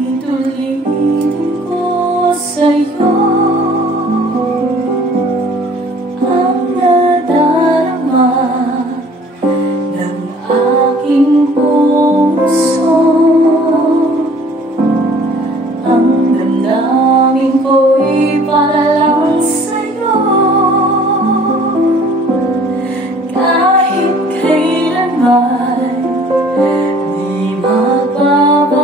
Ulit-ulitin ko sa'yo ang nadarama ng aking puso. Ang damdamin ko'y para lang sa'yo, kahit kailanman di magbabago.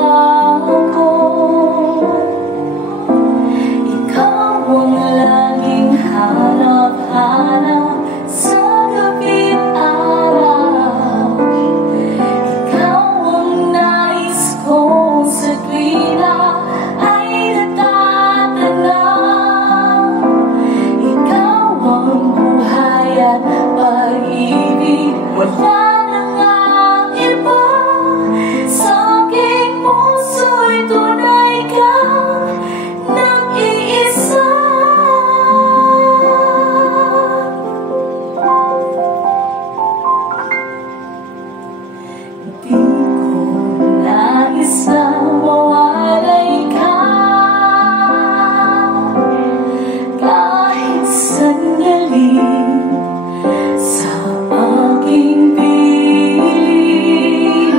Ikaw ang laging hanap-hanap sa gabi't araw. Ikaw ang nais ko sa tuwina ay natatanaw. Ikaw ang buhay at pag-ibig, wala nang ang iba. Sa aking puso'y tunay kang nag-iisa. Di ko nais na mawalay ka kahit sandali sa aking piling.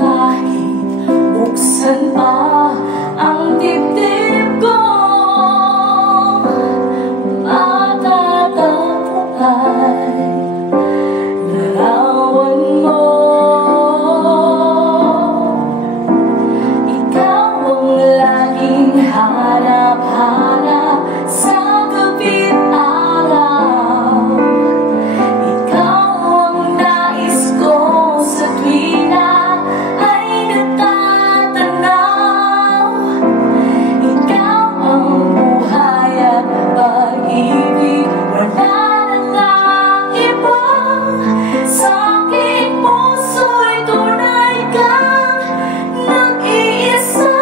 Kahit buksan pa ang dibdib ko, matatagpuan larawan mo. Ikaw ang laging hanap-hanap sa gabi't araw. Ikaw ang nais ko sa tuwina ay natatanaw. Ikaw ang buhay at pag-ibig, wala nang ang iba. Sa aking puso'y tunay kang nag-iisa.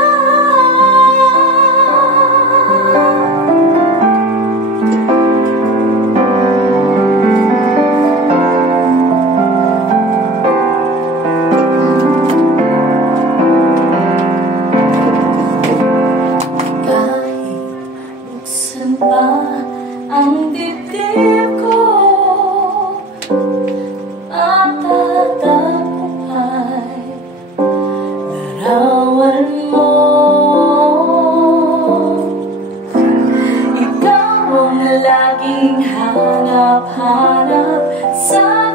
Kahit buksan pa ang dibdib ko, matatagpuan larawan mo. Ikaw ang laging hanap-hanap sa